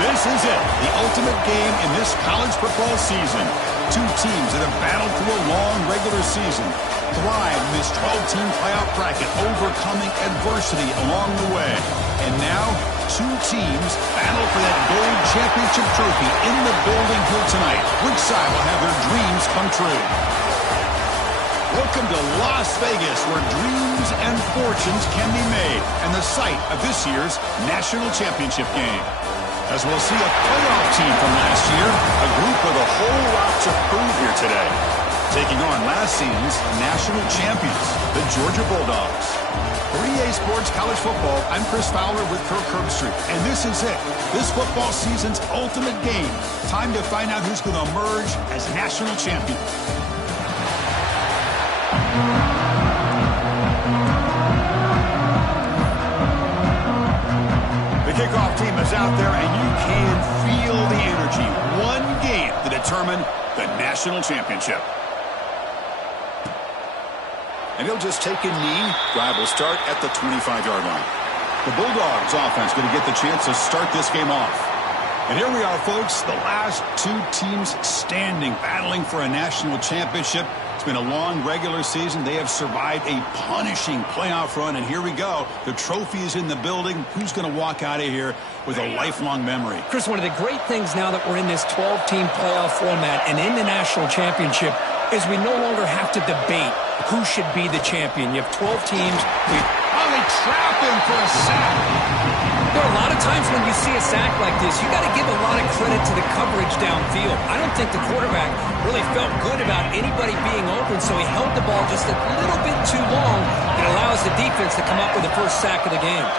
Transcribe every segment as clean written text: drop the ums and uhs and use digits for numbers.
This is it, the ultimate game in this college football season. Two teams that have battled through a long regular season, thrive in this 12-team playoff bracket, overcoming adversity along the way. And now, two teams battle for that gold championship trophy in the building here tonight. Which side will have their dreams come true? Welcome to Las Vegas, where dreams and fortunes can be made, and the site of this year's national championship game. As we'll see a playoff team from last year, a group with a whole lot to prove here today. Taking on last season's national champions, the Georgia Bulldogs. For EA Sports College Football, I'm Chris Fowler with Kirk Herbstreit, and this is it. This football season's ultimate game. Time to find out who's going to emerge as national champion. The kickoff team is out there, and you can feel the energy. One game to determine the national championship. And he'll just take a knee. Drive will start at the 25-yard line. The Bulldogs offense going to get the chance to start this game off. And here we are, folks, the last two teams standing, battling for a national championship. It's been a long regular season. They have survived a punishing playoff run, and here we go. The trophy is in the building. Who's going to walk out of here with a lifelong memory? Chris, one of the great things now that we're in this 12-team playoff format and in the national championship is we no longer have to debate who should be the champion. You have 12 teams. They trap him for a sack. There are a lot of times when you see a sack like this, you got to give a lot of credit to the coverage downfield. I don't think the quarterback really felt good about anybody being open, so he held the ball just a little bit too long. It allows the defense to come up with the first sack of the game.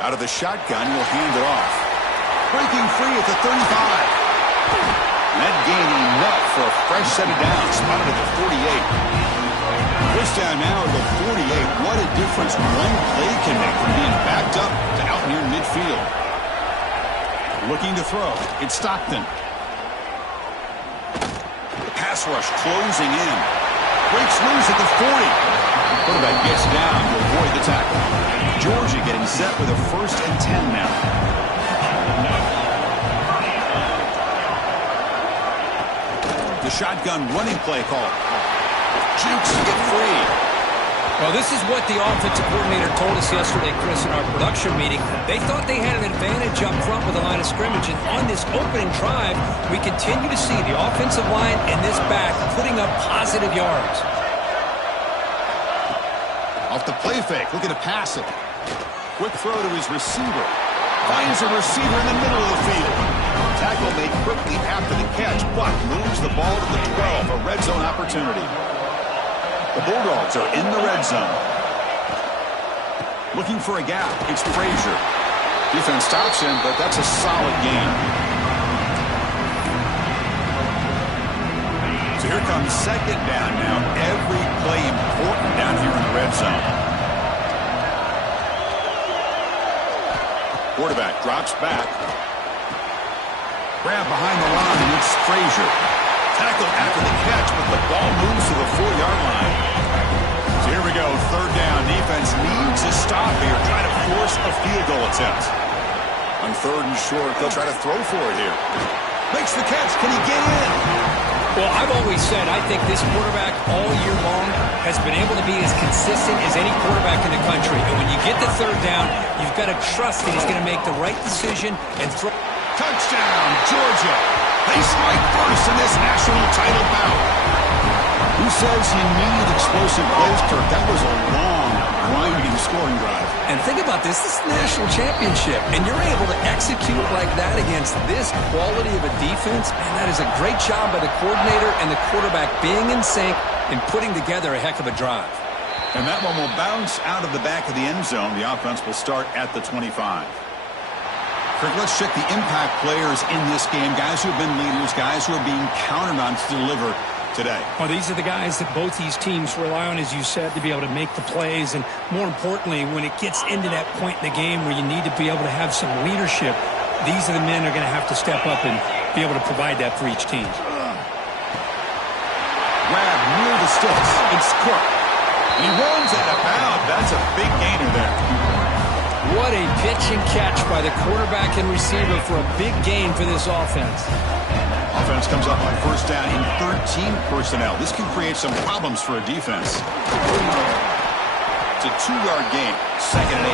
Out of the shotgun, he'll hand it off. Breaking free at the 35. That gained enough for a fresh set of downs. Spotted at the 48. First down now at the 48. What a difference one play can make from being backed up to out near midfield. Looking to throw. It's Stockton. The pass rush closing in. Breaks loose at the 40. Quarterback gets down to avoid the tackle. Georgia getting set with a 1st and 10 now. The shotgun running play call. Jukes to get free. Well, this is what the offensive coordinator told us yesterday, Chris, in our production meeting. They thought they had an advantage up front with the line of scrimmage, and on this opening drive, we continue to see the offensive line and this back putting up positive yards. Off the play fake, looking to pass it. Quick throw to his receiver. Finds a receiver in the middle of the field. Tackle made quickly after the catch, but moves the ball to the 12, a red zone opportunity. The Bulldogs are in the red zone. Looking for a gap. It's Frazier. Defense stops him, but that's a solid gain. So here comes second down now. Every play important down here in the red zone. Quarterback drops back. Grab behind the line, and it's Frazier. Tackled after the catch, but the ball moves to the 4-yard line. So here we go, third down. Defense needs a stop here, trying to force a field goal attempt. On 3rd and short, they'll try to throw for it here. Makes the catch. Can he get in? Well, I've always said I think this quarterback all year long has been able to be as consistent as any quarterback in the country. And when you get the 3rd down, you've got to trust that he's going to make the right decision and throw. Touchdown, Georgia. They strike first in this national title bout. Who says he needed explosive plays, Kirk? That was a long, grinding scoring drive. And think about this. This is the national championship, and you're able to execute like that against this quality of a defense, and that is a great job by the coordinator and the quarterback being in sync and putting together a heck of a drive. And that one will bounce out of the back of the end zone. The offense will start at the 25. Kirk, let's check the impact players in this game, guys who have been leaders, guys who are being counted on to deliver today. Well, these are the guys that both these teams rely on, as you said, to be able to make the plays. And more importantly, when it gets into that point in the game where you need to be able to have some leadership, these are the men that are going to have to step up and be able to provide that for each team. Grab near the sticks. It's Cook. He runs out of bounds. That's a big gainer there. What a pitch and catch by the quarterback and receiver for a big gain for this offense. Offense comes up on 1st down in 13 personnel. This can create some problems for a defense. It's a 2-yard gain. 2nd and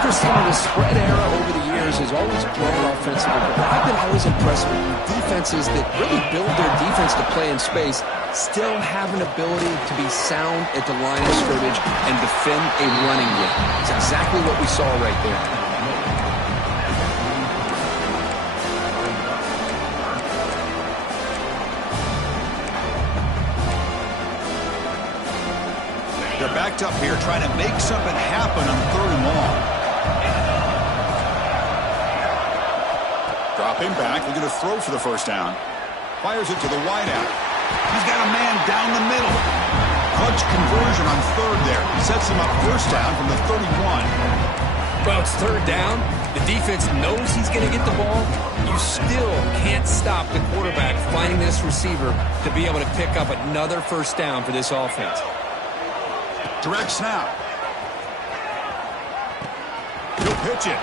8. Christine, the spread era over the years has always grown offensively, but I've been always impressed with defenses that really build their defense to play in space, still have an ability to be sound at the line of scrimmage and defend a running game. It's exactly what we saw right there. They're backed up here trying to make something happen on 3rd and long. Dropping back. They're going to throw for the 1st down. Fires it to the wideout. He's got a man down the middle. Clutch conversion on 3rd there. Sets him up 1st down from the 31. Well, it's 3rd down. The defense knows he's going to get the ball. You still can't stop the quarterback finding this receiver to be able to pick up another 1st down for this offense. Direct snap. He'll pitch it.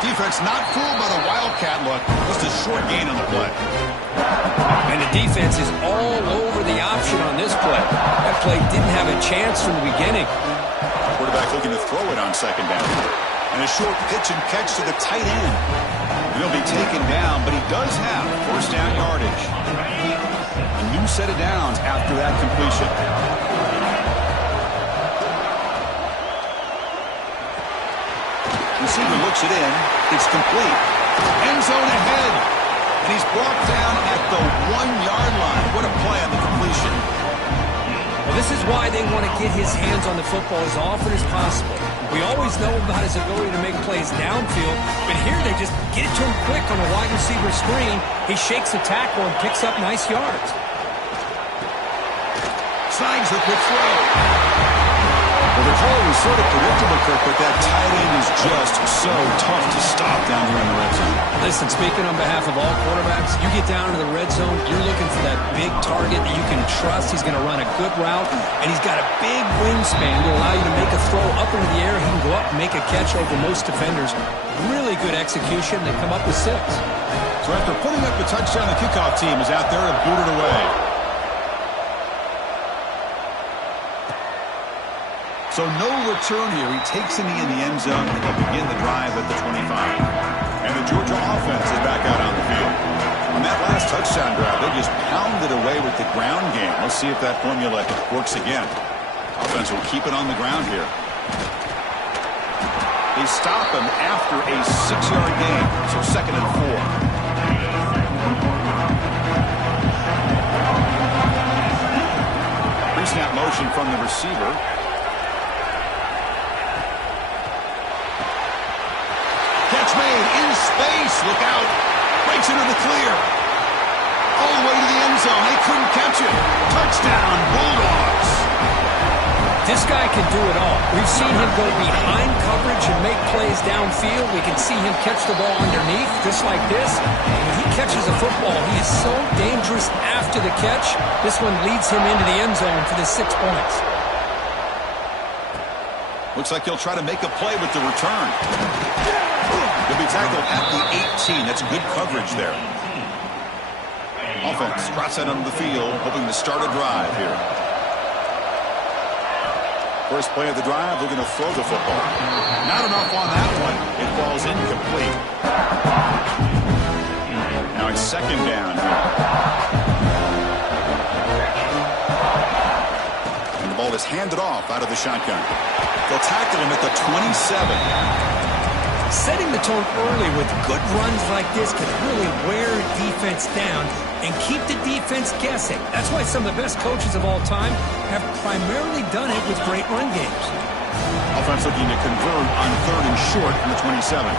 Defense not fooled by the Wildcat look. Just a short gain on the play. And the defense is all over the option on this play. That play didn't have a chance from the beginning. Quarterback looking to throw it on 2nd down. And a short pitch and catch to the tight end. He'll be taken down, but he does have 1st down yardage. A new set of downs after that completion. Receiver looks it in. It's complete. End zone ahead. And he's brought down at the 1-yard line. What a play on the completion. Well, this is why they want to get his hands on the football as often as possible. We always know about his ability to make plays downfield, but here they just get it to him quick on a wide receiver screen. He shakes the tackle and picks up nice yards. Signs the quick throw. Well, the call was sort of predictable, Kirk, but that tight end is just so tough to stop down here in the red zone. Listen, speaking on behalf of all quarterbacks, you get down to the red zone, you're looking for that big target that you can trust. He's going to run a good route, and he's got a big wingspan to allow you to make a throw up into the air. He can go up and make a catch over most defenders. Really good execution. They come up with 6. So after putting up the touchdown, the kickoff team is out there to boot it away. So no return here. He takes a knee in the end zone, and they'll begin the drive at the 25. And the Georgia offense is back out on the field. On that last touchdown drive, they just pounded away with the ground game. Let's see if that formula works again. Offense will keep it on the ground here. They stop him after a 6-yard gain, so 2nd and 4. Pre-snap motion from the receiver. Catch made in space. Look out. Breaks into the clear. All the way to the end zone. They couldn't catch it. Touchdown, Bulldogs. This guy can do it all. We've seen him go behind coverage and make plays downfield. We can see him catch the ball underneath, just like this. When he catches a football, he is so dangerous after the catch. This one leads him into the end zone for the 6 points. Looks like he'll try to make a play with the return. He'll be tackled at the 18. That's good coverage there. Offense trots that onto the field, hoping to start a drive here. First play of the drive, looking to throw the football. Not enough on that one. It falls incomplete. Now it's second down here. And the ball is handed off out of the shotgun. They'll tackle him at the 27. Setting the tone early with good runs like this can really wear defense down and keep the defense guessing. That's why some of the best coaches of all time have primarily done it with great run games. Offense looking to convert on 3rd and short from the 27.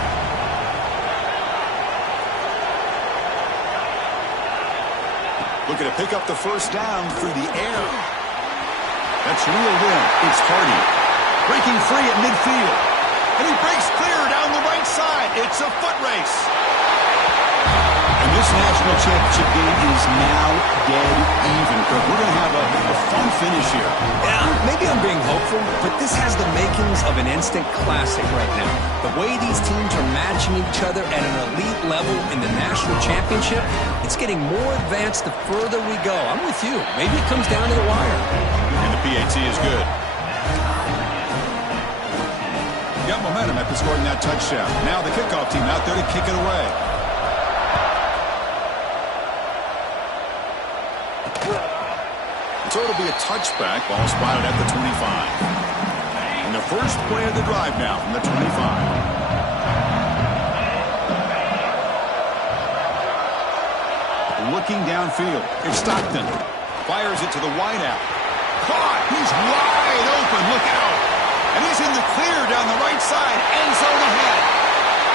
Looking to pick up the first down through the air. That's reeled in. It's Hardy. Breaking free at midfield. And he breaks clear down the right side. It's a foot race. And this national championship game is now dead even. We're going to have a fun finish here. Yeah, maybe I'm being hopeful, but this has the makings of an instant classic right now. The way these teams are matching each other at an elite level in the national championship, it's getting more advanced the further we go. I'm with you. Maybe it comes down to the wire. And the PAT is good. Got momentum after scoring that touchdown. Now the kickoff team out there to kick it away. So it'll be a touchback. Ball spotted at the 25. And the first play of the drive now from the 25. Looking downfield. It's Stockton. Fires it to the wideout. Caught. He's wide open. Look out. And he's in the clear down the right side. End zone ahead.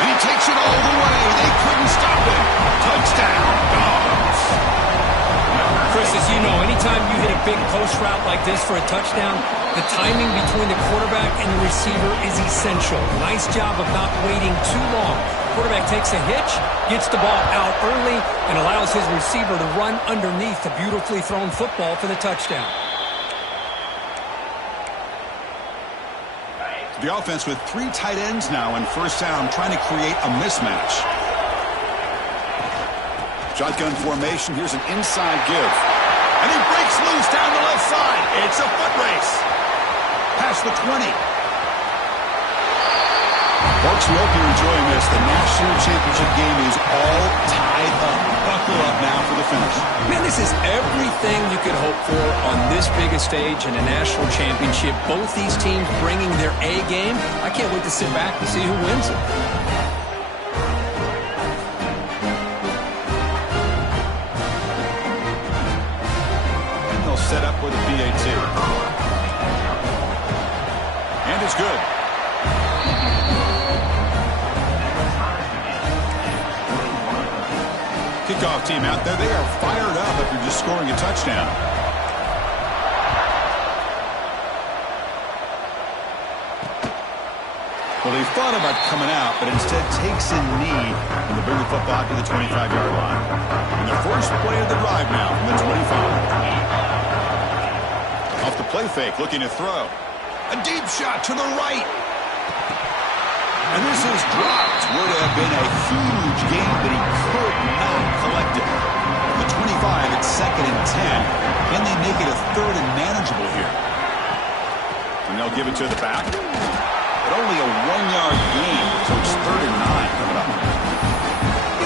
And he takes it all the way. They couldn't stop it. Touchdown, Dogs. Chris, as you know, anytime you hit a big post route like this for a touchdown, the timing between the quarterback and the receiver is essential. Nice job of not waiting too long. Quarterback takes a hitch, gets the ball out early, and allows his receiver to run underneath the beautifully thrown football for the touchdown. The offense with 3 tight ends now on first down, trying to create a mismatch. Shotgun formation. Here's an inside give. And he breaks loose down the left side. It's a foot race. Past the 20. Folks, we hope you're enjoying this. The national championship game is all tied up. Buckle up now for the finish. Man, this is everything you could hope for on this biggest stage in a national championship. Both these teams bringing their A game. I can't wait to sit back and see who wins it. Set up with a PAT. And it's good. Kickoff team out there. They are fired up after just scoring a touchdown. Well, they thought about coming out, but instead takes a knee when they bring the football to the 25-yard line. And the first play of the drive now from the 25. Off the play fake, looking to throw. A deep shot to the right. And this is dropped. Would have been a huge gain, but he could not collect it. From the 25, it's 2nd and 10. Can they make it a 3rd and manageable here? And they'll give it to the back. But only a 1-yard gain, so it's 3rd and 9 coming up.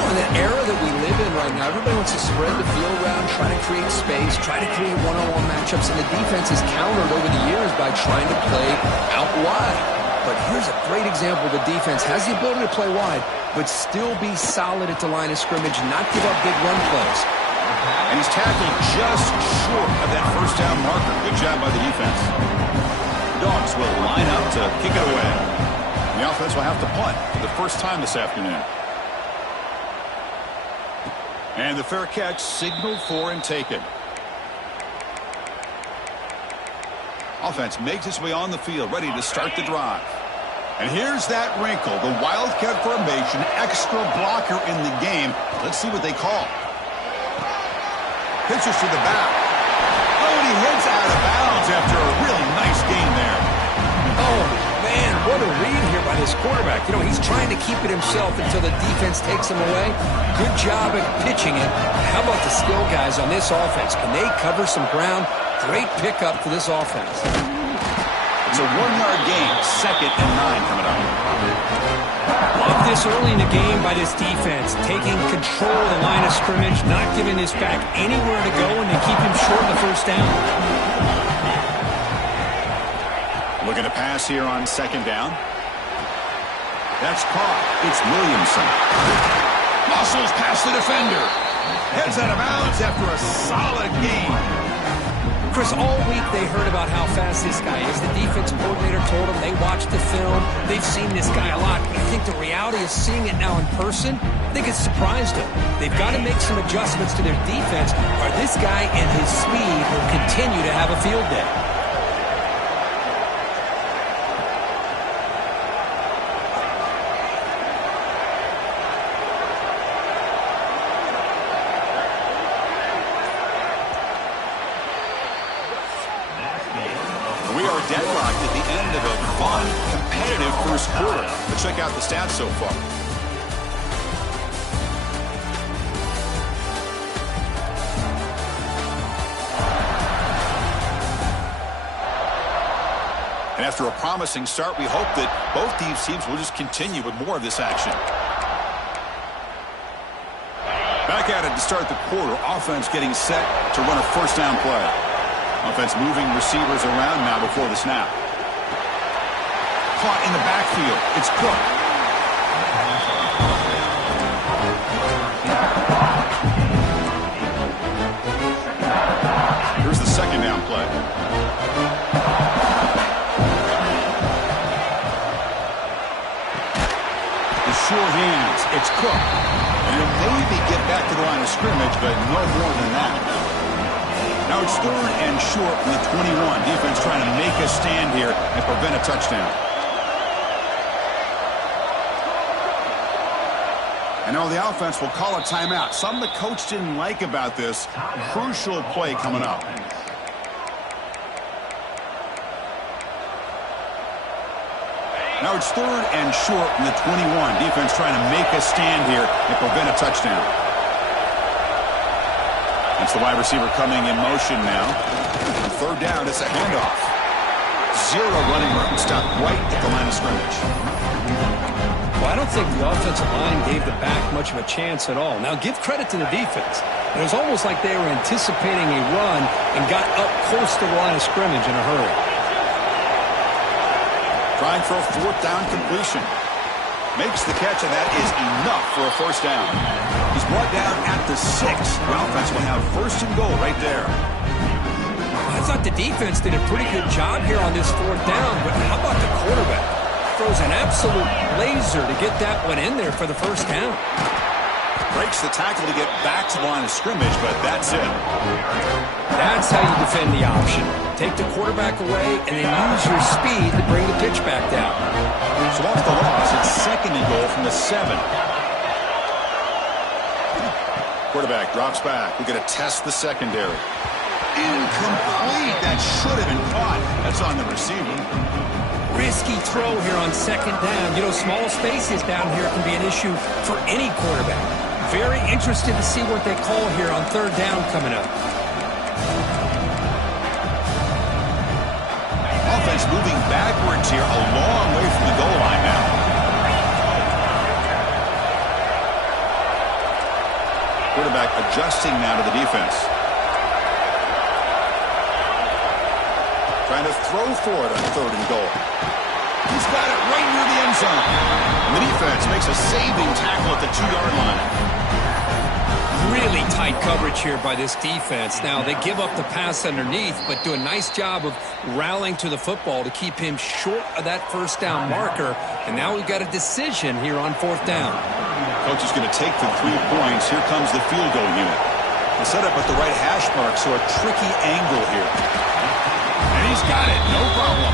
In the era that we live in right now, everybody wants to spread the field around, try to create space, try to create one-on-one matchups, and the defense has countered over the years by trying to play out wide. But here's a great example. The defense has the ability to play wide, but still be solid at the line of scrimmage, not give up big run plays. And he's tackled just short of that first down marker. Good job by the defense. The Dogs will line up to kick it away. The offense will have to punt for the first time this afternoon. And the fair catch signaled for and taken. Offense makes its way on the field, ready to start the drive. And here's that wrinkle, the Wildcat formation, extra blocker in the game. Let's see what they call. Pitches to the back. Oh, and he heads out of bounds after a really nice game there. Oh, man, What a read here by this quarterback. You know, he's trying to keep it himself until the defense takes him away. Good job at pitching it. How about the skill guys on this offense? Can they cover some ground? Great pickup for this offense. It's a 1-yard gain, 2nd and 9 coming up. Love this early in the game by this defense, taking control of the line of scrimmage, not giving this back anywhere to go, and they keep him short of the first down. Looking to pass here on 2nd down. That's caught. It's Williamson. Muscles past the defender. Heads out of bounds after a solid gain. Chris, all week they heard about how fast this guy is. The defense coordinator told them they watched the film. They've seen this guy a lot. But I think the reality of seeing it now in person, I think it's surprised them. They've got to make some adjustments to their defense, or this guy and his speed will continue to have a field day. Deadlocked at the end of a fun, competitive first quarter. But check out the stats so far. And after a promising start, we hope that both these teams will just continue with more of this action. Back at it to start the quarter. Offense getting set to run a first down play. Offense moving receivers around now before the snap. Caught in the backfield. It's Cook. Here's the 2nd down play. The sure hands. It's Cook. And he'll maybe get back to the line of scrimmage, but no more than that. Now it's 3rd and short from the 21. Defense trying to make a stand here and prevent a touchdown. And now the offense will call a timeout. Something the coach didn't like about this. Crucial play coming up. Now it's 3rd and short from the 21. Defense trying to make a stand here and prevent a touchdown. It's the wide receiver coming in motion now. On 3rd down, it's a handoff. 0 running room. Stopped right at the line of scrimmage. Well, I don't think the offensive line gave the back much of a chance at all. Now, give credit to the defense. It was almost like they were anticipating a run and got up close to the line of scrimmage in a hurry. Trying for a 4th down completion. Makes the catch, and that is enough for a first down. He's brought down at the 6. The offense will have 1st and goal right there. I thought the defense did a pretty good job here on this 4th down, but how about the quarterback? Throws an absolute laser to get that one in there for the first down. Breaks the tackle to get back to the line of scrimmage, but that's it. That's how you defend the option. Take the quarterback away and then use your speed to bring the pitch back down. So off the loss, it's 2nd and goal from the 7. Quarterback drops back. We're going to test the secondary. Incomplete. That should have been caught. That's on the receiver. Risky throw here on 2nd down. You know, small spaces down here can be an issue for any quarterback. Very interested to see what they call here on 3rd down coming up. Offense moving backwards here, a long way from the goal line now. Quarterback adjusting now to the defense. Trying to throw for it on 3rd and goal. He's got it right near the end zone. And the defense makes a saving tackle at the 2-yard line. Really tight coverage here by this defense. Now, they give up the pass underneath, but do a nice job of rallying to the football to keep him short of that first down marker. And now we've got a decision here on 4th down. Coach is going to take the 3 points. Here comes the field goal unit. The setup at the right hash mark, so a tricky angle here. And he's got it, no problem.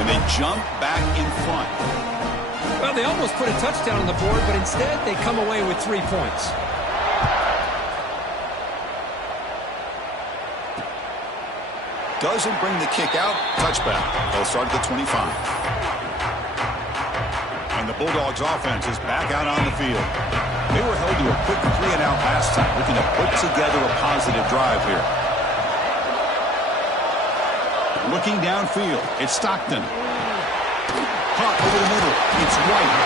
And they jump back in front. Well, they almost put a touchdown on the board, but instead they come away with 3 points. Doesn't bring the kick out. Touchback. They'll start at the 25. And the Bulldogs offense is back out on the field. They were held to a quick 3-and-out last time, looking to put together a positive drive here. Looking downfield, it's Stockton. Caught over the middle, it's White.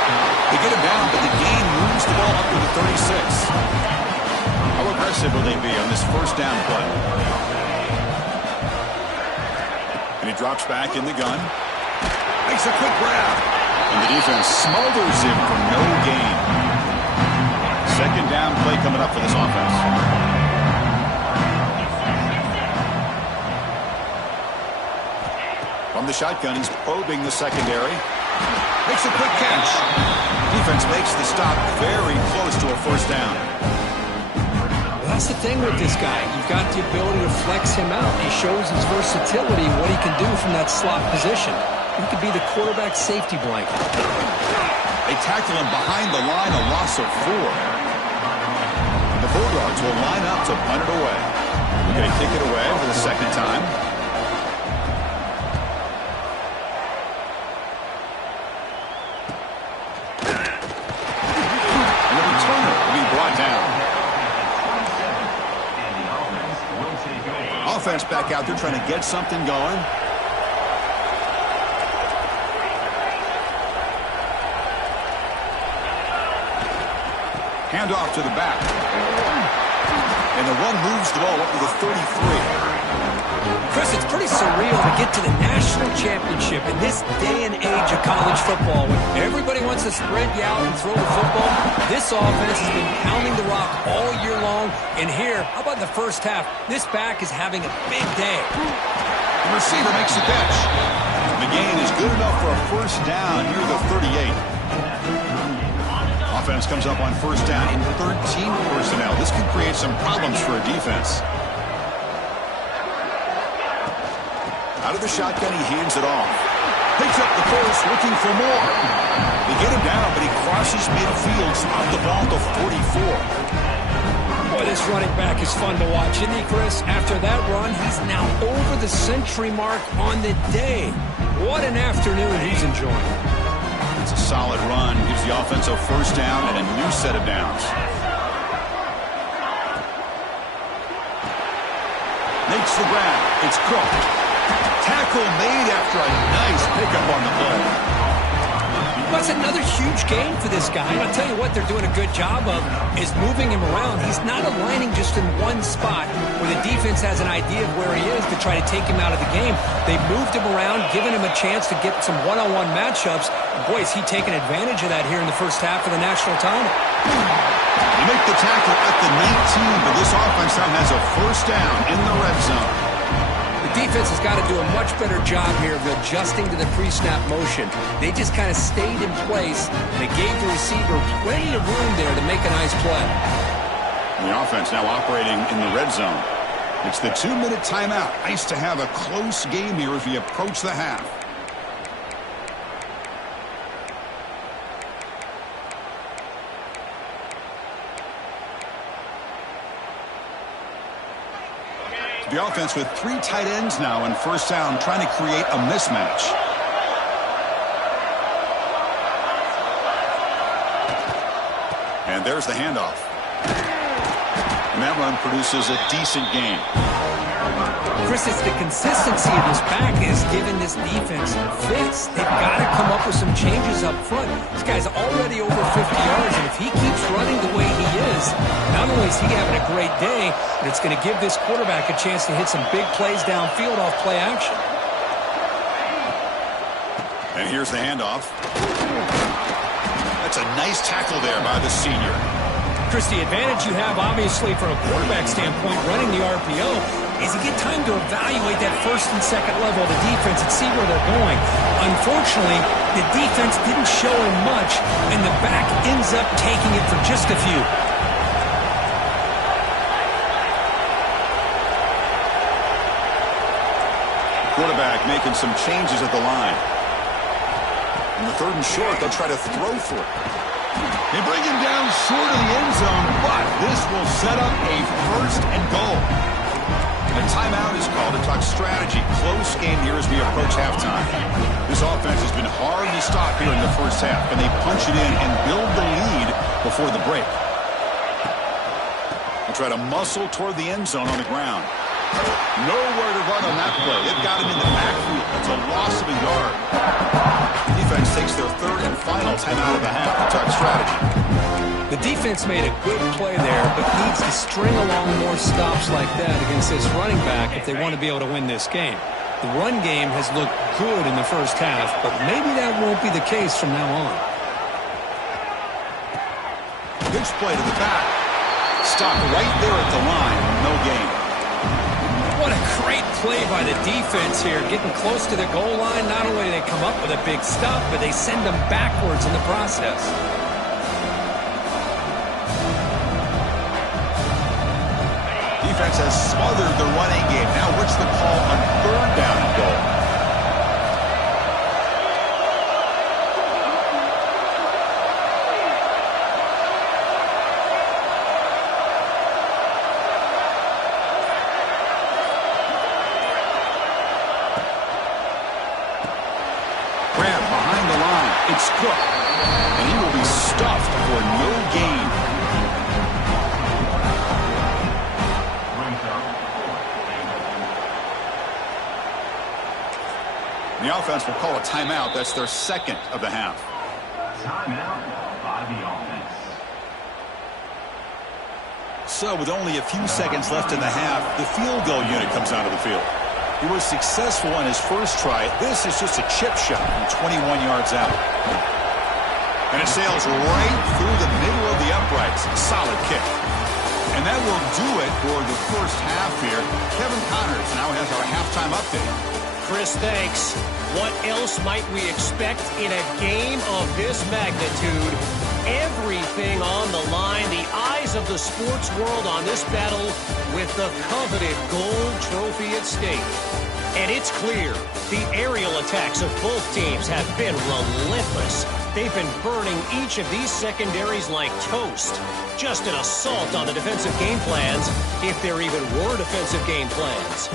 They get him down, but the gain moves the ball up to the 36. How aggressive will they be on this first down play? And he drops back in the gun. Makes a quick grab. And the defense smothers him for no gain. Second down play coming up for this offense. From the shotgun, he's probing the secondary. Makes a quick catch. Defense makes the stop very close to a first down. Well, that's the thing with this guy. You've got the ability to flex him out. He shows his versatility, what he can do from that slot position. He could be the quarterback's safety blanket. They tackle him behind the line, a loss of 4. The Bulldogs will line up to punt it away. They're going to kick it away for the second time. And the returner will be brought down. Offense back out there trying to get something going. Handoff to the back. And the run moves the ball up to the 33. Chris, it's pretty surreal to get to the national championship in this day and age of college football when everybody wants to spread you out and throw the football. This offense has been pounding the rock all year long. And here, how about the first half? This back is having a big day. The receiver makes the catch. The gain is good enough for a first down near the 38. Offense comes up on first down in 13 personnel. This could create some problems for a defense. Out of the shotgun, he hands it off. Picks up the post, looking for more. They get him down, but he crosses midfield, off the ball to 44. Boy, this running back is fun to watch, isn't he, Chris? After that run, he's now over the century mark on the day. What an afternoon he's enjoying. It's a solid run. Gives the offense a first down and a new set of downs. Makes the grab. It's Cook. Tackle made after a nice pickup on the play. That's another huge gain for this guy. And I'll tell you what they're doing a good job of is moving him around. He's not aligning just in one spot where the defense has an idea of where he is to try to take him out of the game. They've moved him around, given him a chance to get some one-on-one matchups. And boy, is he taking advantage of that here in the first half of the national title. They make the tackle at the 19, but this offense now has a first down in the red zone. The defense has got to do a much better job here of adjusting to the pre-snap motion. They just kind of stayed in place. They gave the receiver plenty of room there to make a nice play. The offense now operating in the red zone. It's the 2-minute timeout. Nice to have a close game here as we approach the half. The offense with 3 tight ends now in first down, trying to create a mismatch. And there's the handoff. And that run produces a decent gain. Chris, it's the consistency of this back is giving this defense fits. They've got to come up with some changes up front. This guy's already over 50 yards, and if he keeps running the way he is, not only is he having a great day, but it's going to give this quarterback a chance to hit some big plays downfield off play action. And here's the handoff. That's a nice tackle there by the senior. Chris, the advantage you have, obviously, from a quarterback standpoint, running the RPO, is you get time to evaluate that first and second level of the defense and see where they're going. Unfortunately, the defense didn't show him much, and the back ends up taking it for just a few. Quarterback making some changes at the line. In the 3rd and short, they'll try to throw for it. They bring him down short of the end zone, but this will set up a 1st and goal. A timeout is called to talk strategy. Close game here as we approach halftime. This offense has been hard to stop here in the first half. Can they punch it in and build the lead before the break? They'll try to muscle toward the end zone on the ground. Nowhere to run on that play. They've got him in the backfield. That's a loss of a yard. The defense takes their third and final timeout of the half to talk strategy. The defense made a good play there, but needs to string along more stops like that against this running back if they want to be able to win this game. The run game has looked good in the first half, but maybe that won't be the case from now on. Pitch play to the back. Stop right there at the line. No gain. What a great play by the defense here. Getting close to the goal line, not only do they come up with a big stop, but they send them backwards in the process. Defense has smothered the running game. Now what's the call on third down and goal? Grab behind the line. It's Cook. And he will be stuffed for no gain. The offense will call a timeout. That's their second of the half. Timeout by the offense. So with only a few seconds left in the half, the field goal unit comes onto the field. He was successful on his first try. This is just a chip shot from 21 yards out. And it sails right through the middle of the uprights. Solid kick. And that will do it for the first half here. Kevin Connors now has our halftime update. Chris, thanks. What else might we expect in a game of this magnitude? Everything on the line, the eyes of the sports world on this battle with the coveted gold trophy at stake. And it's clear, the aerial attacks of both teams have been relentless. They've been burning each of these secondaries like toast. Just an assault on the defensive game plans, if there even were defensive game plans.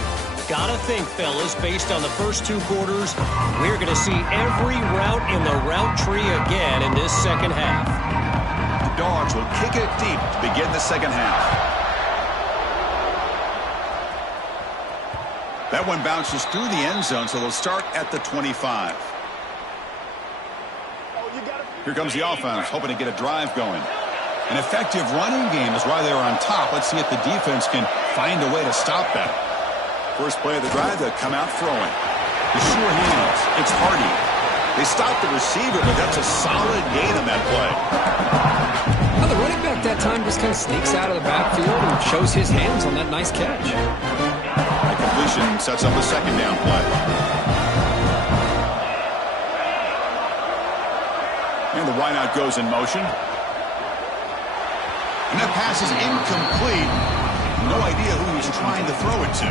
Gotta think, fellas, based on the first two quarters, we're going to see every route in the route tree again in this second half. The Dogs will kick it deep to begin the second half. That one bounces through the end zone, so they'll start at the 25. Here comes the offense, hoping to get a drive going. An effective running game is why they're on top. Let's see if the defense can find a way to stop that. First play of the drive, they'll come out throwing. The sure hands, it's Hardy. They stop the receiver, but that's a solid gain on that play. Well, the running back that time just kind of sneaks out of the backfield and shows his hands on that nice catch. The completion sets up a second down play. And the wideout goes in motion. And that pass is incomplete. No idea who he's trying to throw it to.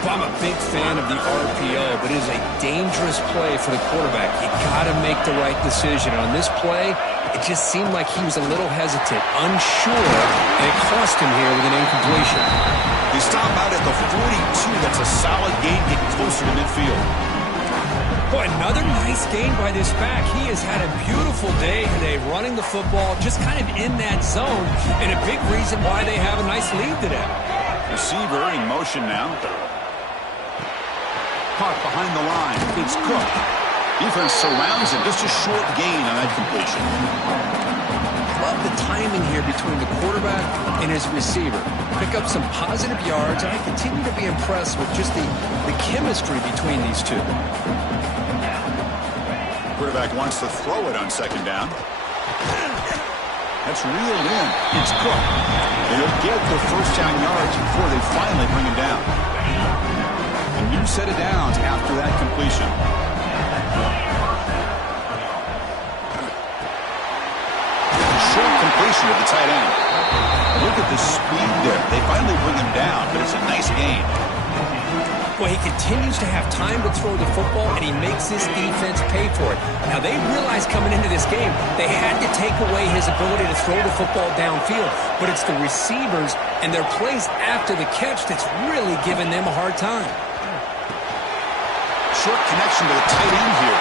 I'm a big fan of the RPO, but it is a dangerous play for the quarterback. You got to make the right decision. On this play, it just seemed like he was a little hesitant, unsure, and it cost him here with an incompletion. They stop out at the 42. That's a solid gain, getting closer to midfield. Boy, another nice gain by this back. He has had a beautiful day today running the football, just kind of in that zone, and a big reason why they have a nice lead today. Receiver in motion now. Caught behind the line. It's Cook. Defense surrounds him. Just a short gain on that completion. Love the timing here between the quarterback and his receiver. Pick up some positive yards, and I continue to be impressed with just the chemistry between these two. Quarterback wants to throw it on second down. That's reeled in. It's Cook. They'll get the first down yards before they finally bring him down. A new set of downs after that completion. Short completion of the tight end. Look at the speed there. They finally bring him down, but it's a nice gain. Well, he continues to have time to throw the football, and he makes this defense pay for it. Now, they realized coming into this game they had to take away his ability to throw the football downfield, but it's the receivers and their plays after the catch that's really giving them a hard time. Short connection to the tight end here.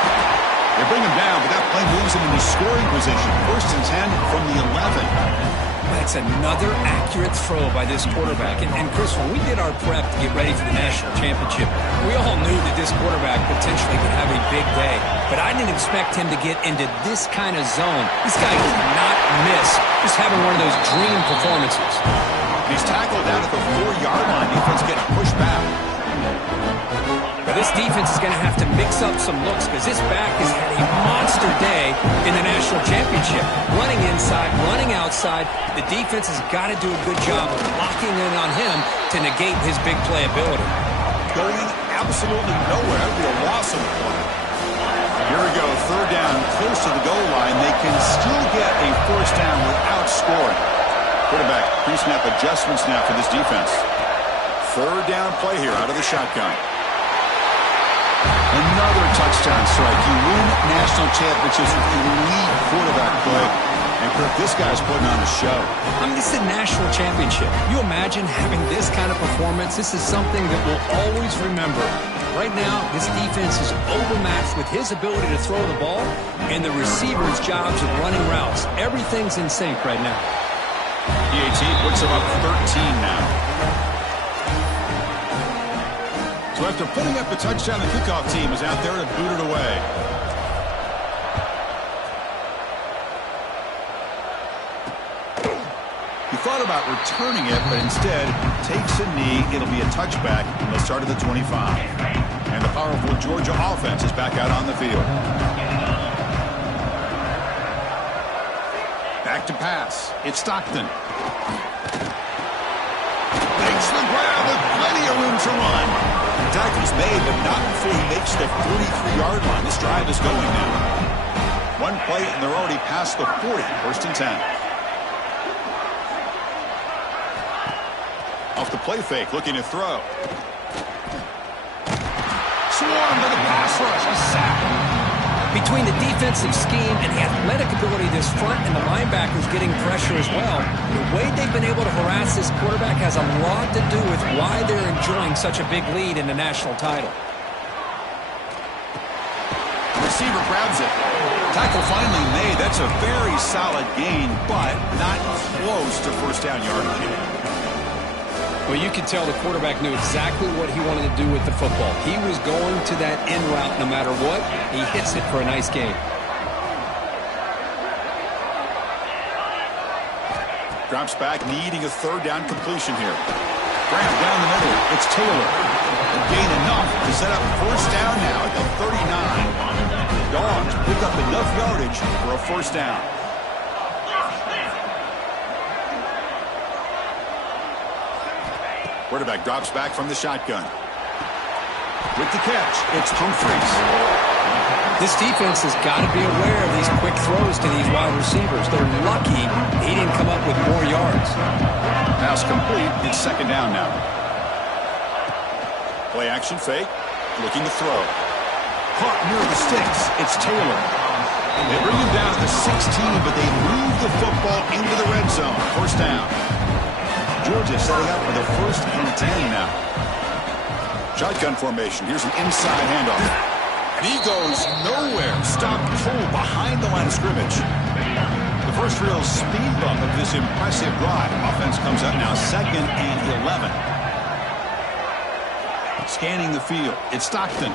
They bring him down, but that play moves him into scoring position. 1st and 10 from the 11. That's another accurate throw by this quarterback. And Chris, when we did our prep to get ready for the national championship, we all knew that this quarterback potentially could have a big day. But I didn't expect him to get into this kind of zone. This guy cannot miss. Just having one of those dream performances. He's tackled down at the 4-yard line. Defense getting pushed back. But this defense is going to have to mix up some looks because this back has had a monster day in the national championship. Running inside, running outside. The defense has got to do a good job of locking in on him to negate his big play ability. Going absolutely nowhere. That would be a loss of a play. Here we go. 3rd down, close to the goal line. They can still get a 1st down without scoring. Quarterback pre-snap adjustments now for this defense. 3rd down play here out of the shotgun. Another touchdown strike. You win national championships with elite quarterback play. And Kirk, this guy's putting on a show. I mean, this is a national championship. You imagine having this kind of performance? This is something that we'll always remember. Right now, this defense is overmatched with his ability to throw the ball and the receivers' jobs of running routes. Everything's in sync right now. PAT puts him up 13 now. So after putting up a touchdown, the kickoff team is out there to boot it away. He thought about returning it, but instead takes a knee. It'll be a touchback, and they'll start at the 25. And the powerful Georgia offense is back out on the field. Back to pass. It's Stockton. Makes the grab with plenty of room to run. The tackle's made, but not before he makes the 43-yard line. This drive is going now. One play, and they're already past the 40. 1st and 10. Off the play fake, looking to throw. Swarmed by the pass rush. A sack. Between the defensive scheme and the athletic ability of this front and the linebackers getting pressure as well, the way they've been able to harass this quarterback has a lot to do with why they're enjoying such a big lead in the national title. Receiver grabs it. Tackle finally made. That's a very solid gain, but not close to 1st down yardage. Well, you could tell the quarterback knew exactly what he wanted to do with the football. He was going to that in route no matter what. He hits it for a nice gain. Drops back, needing a 3rd down completion here. Graham down the middle. It's Taylor. A gain enough to set up 1st down now at the 39. Dogs pick up enough yardage for a 1st down. Quarterback drops back from the shotgun. With the catch, it's Humphreys. This defense has got to be aware of these quick throws to these wide receivers. They're lucky he didn't come up with more yards. Pass complete. It's 2nd down now. Play action fake. Looking to throw. Caught near the sticks. It's Taylor. They bring him down to the 16, but they move the football into the red zone. 1st down. Georgia setting up for the 1st and 10 now. Shotgun formation. Here's an inside handoff. And he goes nowhere. Stopped cold behind the line of scrimmage. The first real speed bump of this impressive drive. Offense comes up now 2nd and 11. Scanning the field. It's Stockton.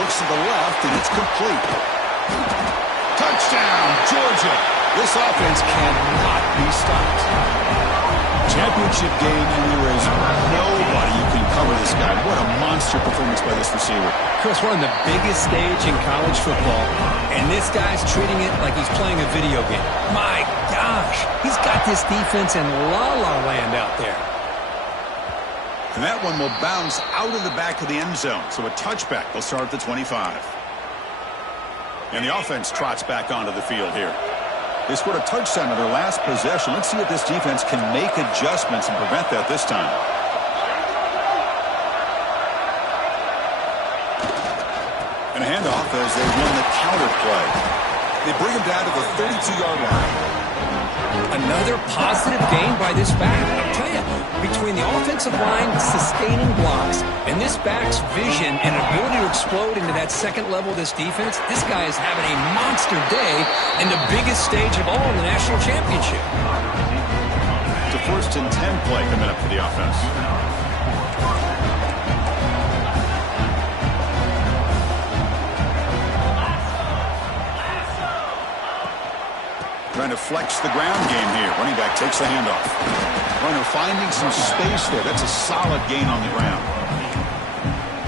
Looks to the left, and it's complete. Touchdown, Georgia. This offense cannot be stopped. Championship game, and there is nobody who can cover this guy. What a monster performance by this receiver. Chris, we're on the biggest stage in college football, and this guy's treating it like he's playing a video game. My gosh, he's got this defense in la-la land out there. And that one will bounce out of the back of the end zone. So a touchback. They'll start at the 25. And the offense trots back onto the field here. They scored a touchdown in their last possession. Let's see if this defense can make adjustments and prevent that this time. And a handoff as they run the counter play. They bring him down to the 32-yard line. Another positive gain by this back. I'll tell you, between the offensive line sustaining blocks and this back's vision and ability to explode into that second level of this defense, this guy is having a monster day in the biggest stage of all in the national championship. It's a 1st and 10 play coming up for the offense. Trying to flex the ground game here. Running back takes the handoff. Runner finding some space there. That's a solid gain on the ground.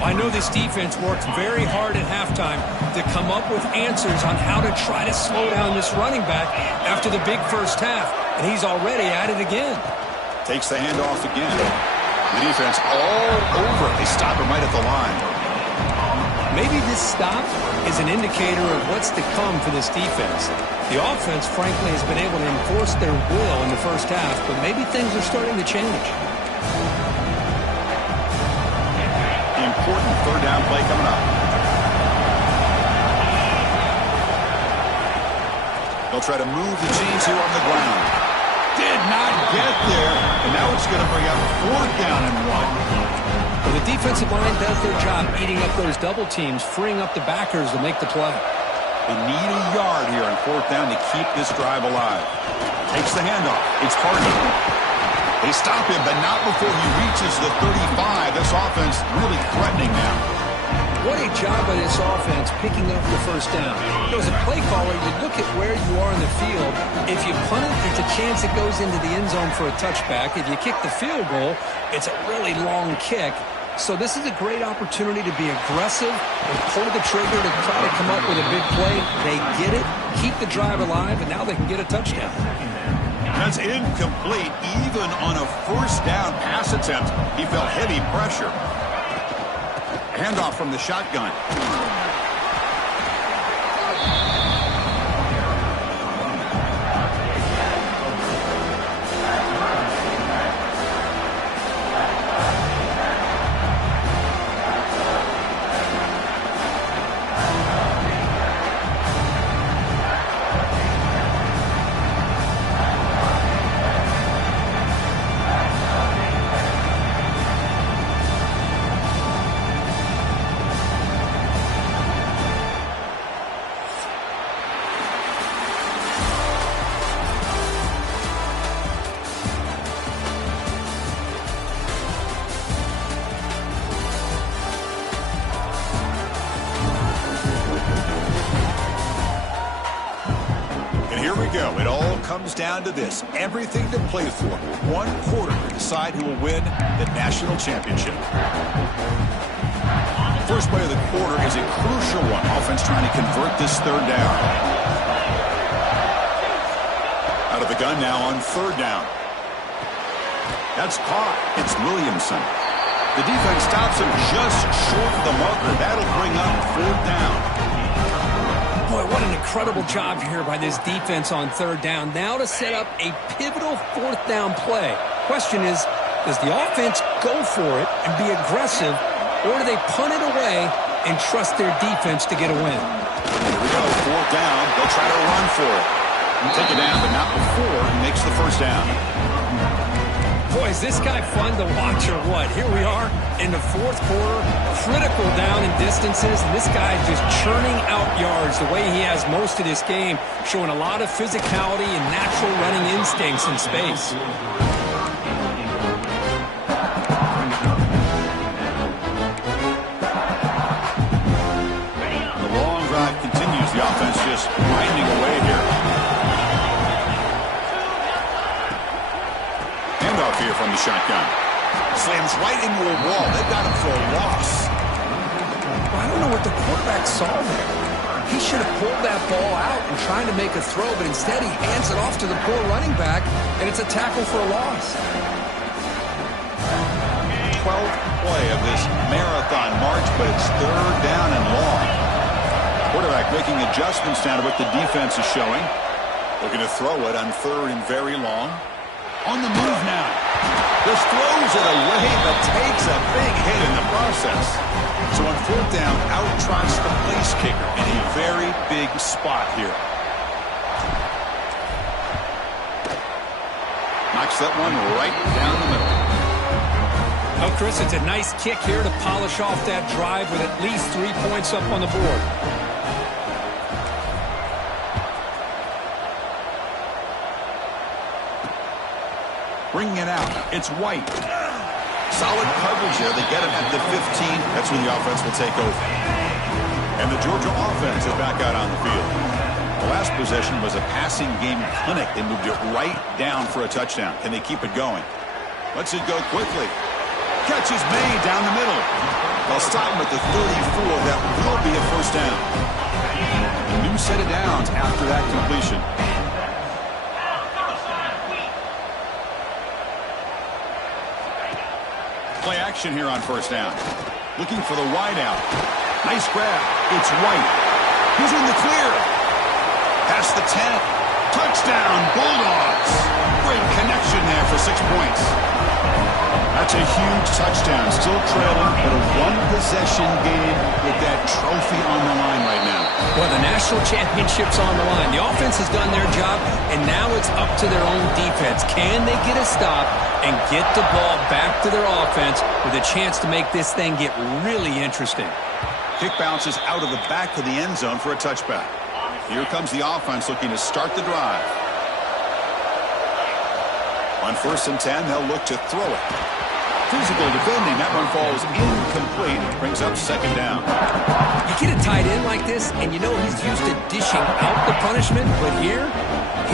I know this defense worked very hard at halftime to come up with answers on how to try to slow down this running back after the big first half. And he's already at it again. Takes the handoff again. The defense all over it. They stop him right at the line. Maybe this stop is an indicator of what's to come for this defense. The offense, frankly, has been able to enforce their will in the first half, but maybe things are starting to change. Important 3rd down play coming up. They'll try to move the chains here on the ground. Did not get there, and now it's going to bring up 4th down and 1. Well, the defensive line does their job eating up those double teams, freeing up the backers to make the play. They need a yard here on 4th down to keep this drive alive. Takes the handoff. It's Hardy. They stop him, but not before he reaches the 35. This offense really threatening now. What a job by this offense picking up the 1st down. As a play caller, you look at where you are in the field. If you punt it, there's a chance it goes into the end zone for a touchback. If you kick the field goal, it's a really long kick. So this is a great opportunity to be aggressive and pull the trigger to try to come up with a big play. They get it, keep the drive alive, and now they can get a touchdown. That's incomplete. Even on a 1st down pass attempt, he felt heavy pressure. Handoff from the shotgun. It all comes down to this. Everything to play for. 1 quarter to decide who will win the national championship. First play of the quarter is a crucial one. Offense trying to convert this 3rd down. Out of the gun now on 3rd down. That's caught. It's Williamson. The defense stops him just short of the marker. That'll bring up 4th down. Boy, what an incredible job here by this defense on 3rd down. Now to set up a pivotal 4th down play. Question is, does the offense go for it and be aggressive, or do they punt it away and trust their defense to get a win? Here we go, 4th down. They'll try to run for it. And take it down, but not before he makes the 1st down. Boy, is this guy fun to watch or what? Here we are in the 4th quarter, critical down in distances, and this guy just churning out yards the way he has most of this game, showing a lot of physicality and natural running instincts in space. The long drive continues. The offense just grinding away here. Handoff here from the shotgun. Slams right into a wall. They've got him for a loss. I don't know what the quarterback saw there. He should have pulled that ball out and tried to make a throw, but instead he hands it off to the poor running back, and it's a tackle for a loss. 12th play of this marathon march, but it's 3rd down and long. Quarterback making adjustments now to what the defense is showing. Looking to throw it on 3rd and very long. On the move now. Just throws it away, but takes a big hit in the process. So on 4th down, out trots the play very big spot here. Knocks that one right down the middle. Oh, Chris, it's a nice kick here to polish off that drive with at least 3 points up on the board. Bringing it out. It's White. Solid coverage there. They get him at the 15. That's when the offense will take over. And the Georgia offense is back out on the field. The last possession was a passing game clinic. They moved it right down for a touchdown. Can they keep it going? Lets it go quickly. Catch is made down the middle. They'll stop him at the 34. That will be a first down. A new set of downs after that completion. Play action here on first down. Looking for the wide out. Nice grab. It's White. He's in the clear. Past the 10. Touchdown, Bulldogs. Great connection there for 6 points. That's a huge touchdown. Still trailing, but a one-possession game with that trophy on the line right now. Well, the national championship's on the line. The offense has done their job, and now it's up to their own defense. Can they get a stop and get the ball back to their offense with a chance to make this thing get really interesting? Kick bounces out of the back of the end zone for a touchback. Here comes the offense looking to start the drive. On 1st and 10, they'll look to throw it. Physical defending. That one falls incomplete. Brings up second down. You get a tight end like this, and you know he's used to dishing out the punishment, but here,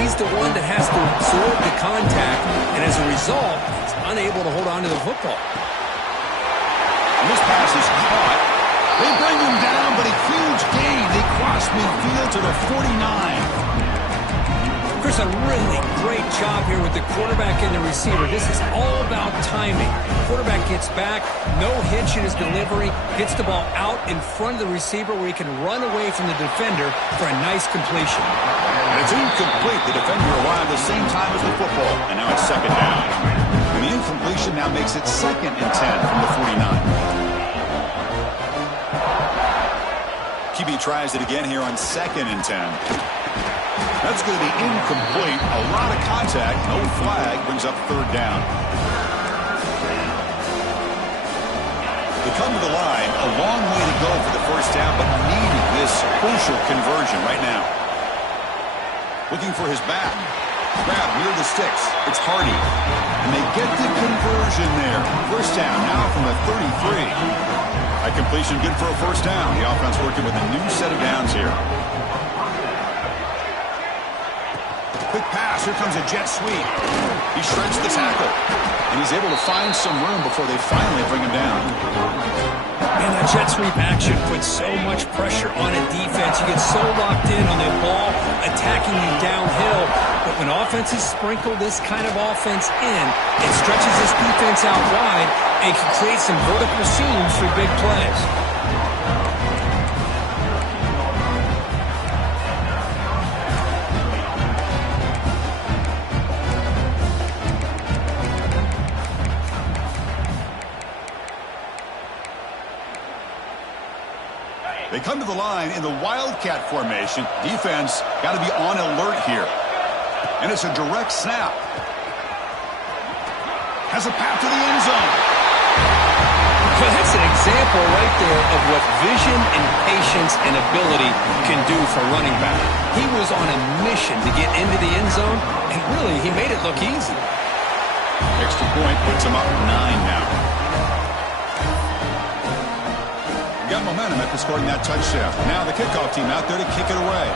he's the one that has to absorb the contact, and as a result, he's unable to hold on to the football. And this pass is caught. They bring him down, but a huge gain. They cross midfield to the 49. Chris, a really great job here with the quarterback and the receiver. This is all about timing. Quarterback gets back, no hitch in his delivery, gets the ball out in front of the receiver where he can run away from the defender for a nice completion. And it's incomplete. The defender arrived at the same time as the football, and now it's second down. And the incompletion now makes it 2nd and 10 from the 49. QB tries it again here on 2nd and 10. That's going to be incomplete. A lot of contact. No flag. Brings up 3rd down. They come to the line. A long way to go for the first down, but needing this crucial conversion right now. Looking for his back. Grab near the sticks. It's Hardy. And they get the conversion there. First down now from the 33. That completion good for a first down. The offense working with a new set of downs here. Quick pass. Here comes a jet sweep. He shreds the tackle. And he's able to find some room before they finally bring him down. And that jet sweep action puts so much pressure on a defense. You get so locked in on the ball attacking you downhill. But when offenses sprinkle this kind of offense in, it stretches this defense out wide and can create some vertical seams for big plays. They come to the line in the Wildcat formation. Defense got to be on alert here. And it's a direct snap. Has a path to the end zone. Well, that's an example right there of what vision and patience and ability can do for running back. He was on a mission to get into the end zone, and really, he made it look easy. Extra point puts him up 9 now. Got momentum after scoring that touchdown. Now the kickoff team out there to kick it away.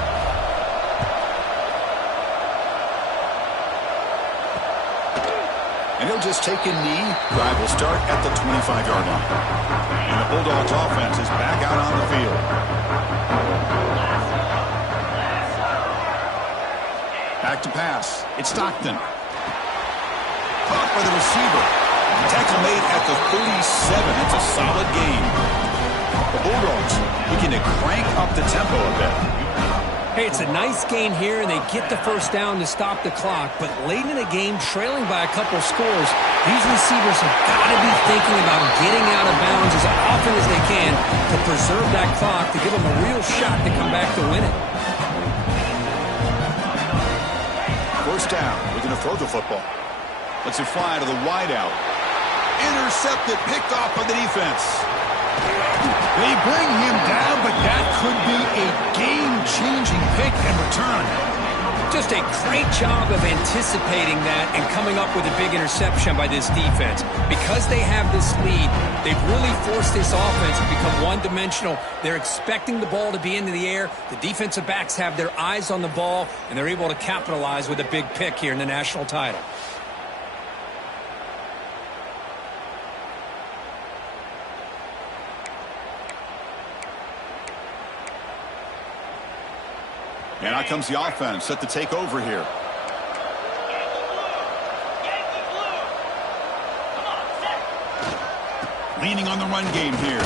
And he'll just take a knee. Drive will start at the 25-yard line. And the Bulldogs offense is back out on the field. Back to pass. It's Stockton. Caught by the receiver. Tackle made at the 37. It's a solid game. The Bulldogs looking to crank up the tempo a bit. Hey, it's a nice gain here, and they get the first down to stop the clock. But late in the game, trailing by a couple scores, these receivers have got to be thinking about getting out of bounds as often as they can to preserve that clock, to give them a real shot to come back to win it. First down. We're going to throw the football. Lets it fly to the wideout. Intercepted, picked off by the defense. They bring him down, but that could be a game-changing pick and return. Just a great job of anticipating that and coming up with a big interception by this defense. Because they have this lead, they've really forced this offense to become one-dimensional. They're expecting the ball to be into the air. The defensive backs have their eyes on the ball, and they're able to capitalize with a big pick here in the national title. And out comes the offense, set to take over here. Leaning on the run game here.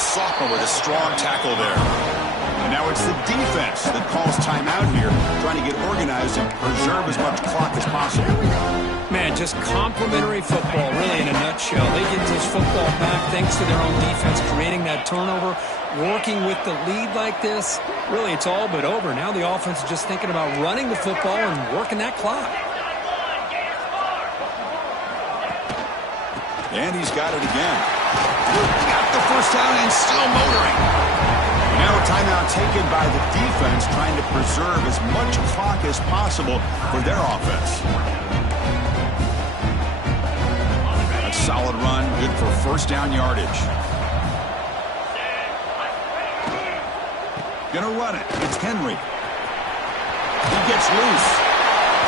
Sophomore with a strong tackle there. And now it's the defense that calls timeout here, trying to get organized and preserve as much clock as possible. Man, just complimentary football, really, in a nutshell. They get this football back thanks to their own defense, creating that turnover, working with the lead like this. Really, it's all but over. Now the offense is just thinking about running the football and working that clock. And he's got it again. Got the first down and still motoring. Now a timeout taken by the defense, trying to preserve as much clock as possible for their offense. A solid run, good for first down yardage. Gonna run it. It's Henry. He gets loose.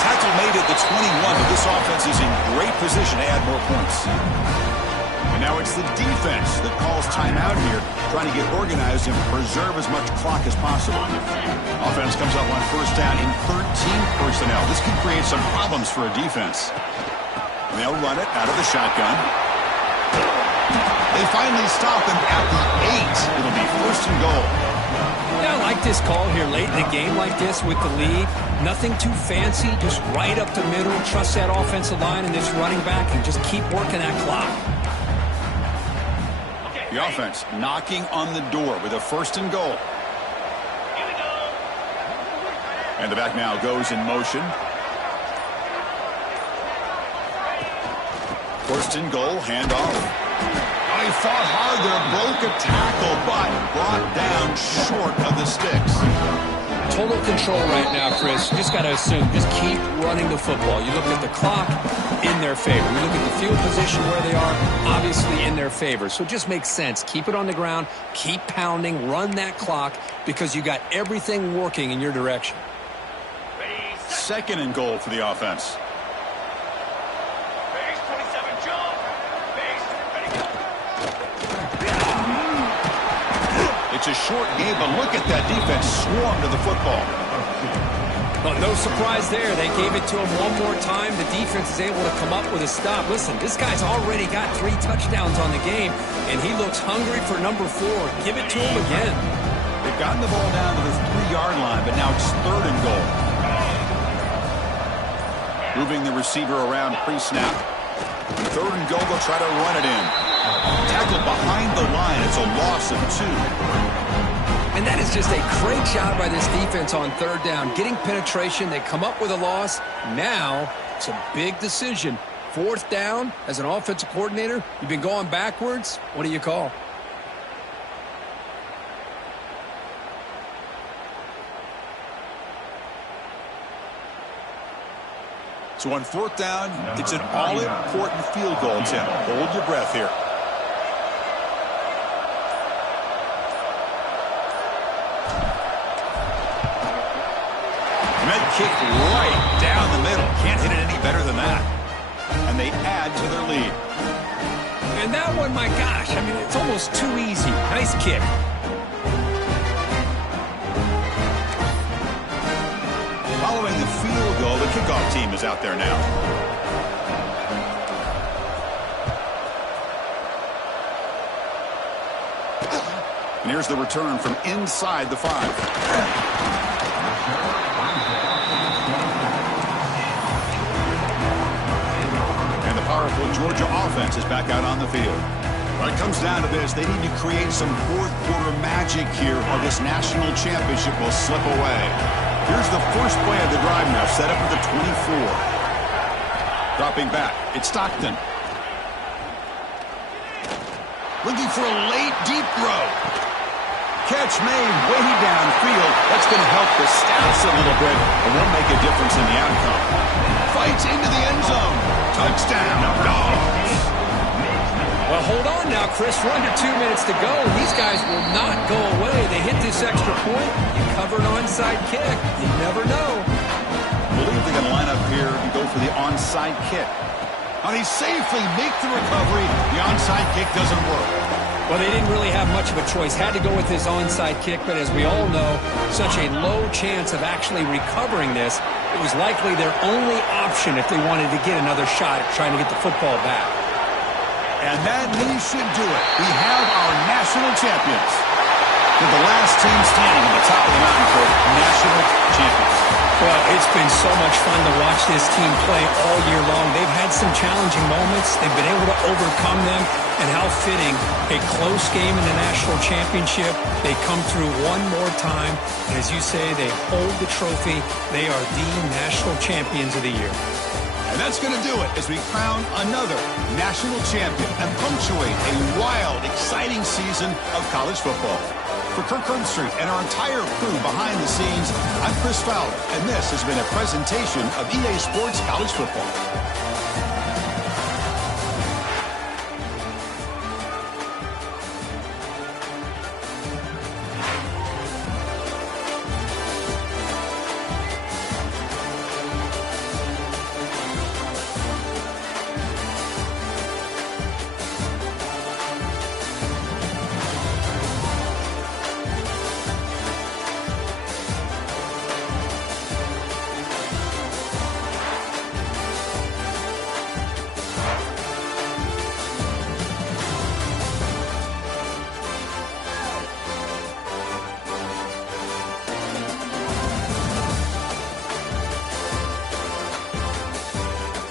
Tackle made at the 21, but this offense is in great position to add more points. And now it's the defense that calls timeout here, trying to get organized and preserve as much clock as possible. Offense comes up on first down in 13 personnel. This could create some problems for a defense. And they'll run it out of the shotgun. They finally stop him at the 8. It'll be first and goal. Yeah, I like this call here late in the game like this with the lead. Nothing too fancy, just right up the middle. Trust that offensive line and this running back and just keep working that clock. The offense knocking on the door with a first and goal. And the back now goes in motion. First and goal, handoff. He fought hard there, broke a tackle, but brought down short of the sticks. Total control right now, Chris. You just got to assume, just keep running the football. You look at the clock, in their favor. You look at the field position where they are, obviously in their favor. So it just makes sense. Keep it on the ground, keep pounding, run that clock, because you got everything working in your direction. Second and goal for the offense. It's a short game, but look at that defense swarm to the football. Well, no surprise there. They gave it to him one more time. The defense is able to come up with a stop. Listen, this guy's already got 3 touchdowns on the game, and he looks hungry for number 4. Give it to him again. They've gotten the ball down to the 3-yard line, but now it's third and goal. Moving the receiver around pre-snap. Third and goal, they'll try to run it in. Tackled behind the line. It's a loss of 2. And that is just a great job by this defense on third down. Getting penetration, they come up with a loss. Now, it's a big decision. Fourth down, as an offensive coordinator, you've been going backwards. What do you call? So on fourth down, it's an all-important field goal, Tim. Hold your breath here. Kick right down the middle. Can't hit it any better than that. And they add to their lead. And that one, my gosh, I mean, it's almost too easy. Nice kick. Following the field goal, the kickoff team is out there now. And here's the return from inside the 5. Powerful Georgia offense is back out on the field. When it comes down to this, they need to create some fourth-quarter magic here, or this national championship will slip away. Here's the first play of the drive now, set up at the 24. Dropping back, it's Stockton. Looking for a late, deep throw. Catch made way downfield. That's going to help the stats a little bit and won't make a difference in the outcome. Fights into the end zone. Touchdown, Dogs. Well, hold on now, Chris. We're under 2 minutes to go. These guys will not go away. They hit this extra point. You cover an onside kick. You never know. I believe they're going to line up here and go for the onside kick. And they safely make the recovery. The onside kick doesn't work. Well, they didn't really have much of a choice. Had to go with his onside kick, but as we all know, such a low chance of actually recovering this. It was likely their only option if they wanted to get another shot at trying to get the football back. And that knee should do it. We have our national champions. With the last team standing at the top of the mountain for national champions. Well, it's been so much fun to watch this team play all year long. They've had some challenging moments. They've been able to overcome them. And how fitting, a close game in the national championship. They come through one more time. And as you say, they hold the trophy. They are the national champions of the year. And that's going to do it as we crown another national champion and punctuate a wild, exciting season of college football. For Kirk Herbstreit and our entire crew behind the scenes, I'm Chris Fowler, and this has been a presentation of EA Sports College Football.